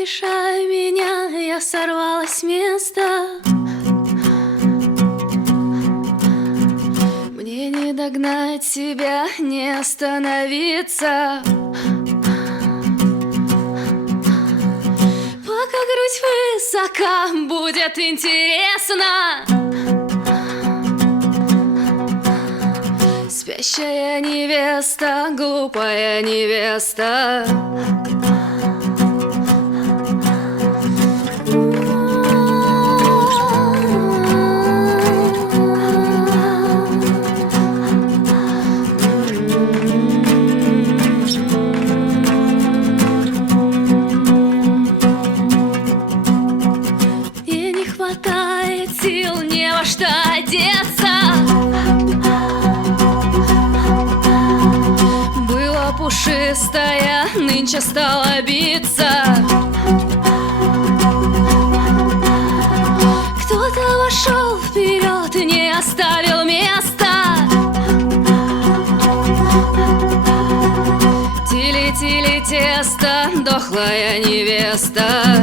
утешай меня, я сорвалась с места. Мне не догнать себя, не остановиться. Пока грудь высока, будет интересно. Спящая невеста, глупая невеста. Мне не хватает сил, не во что одеться. Была пушистая, нынче стала биться. Кто-то вошел вперед и не оставил места. Тили-тили тесто, дохлая невеста.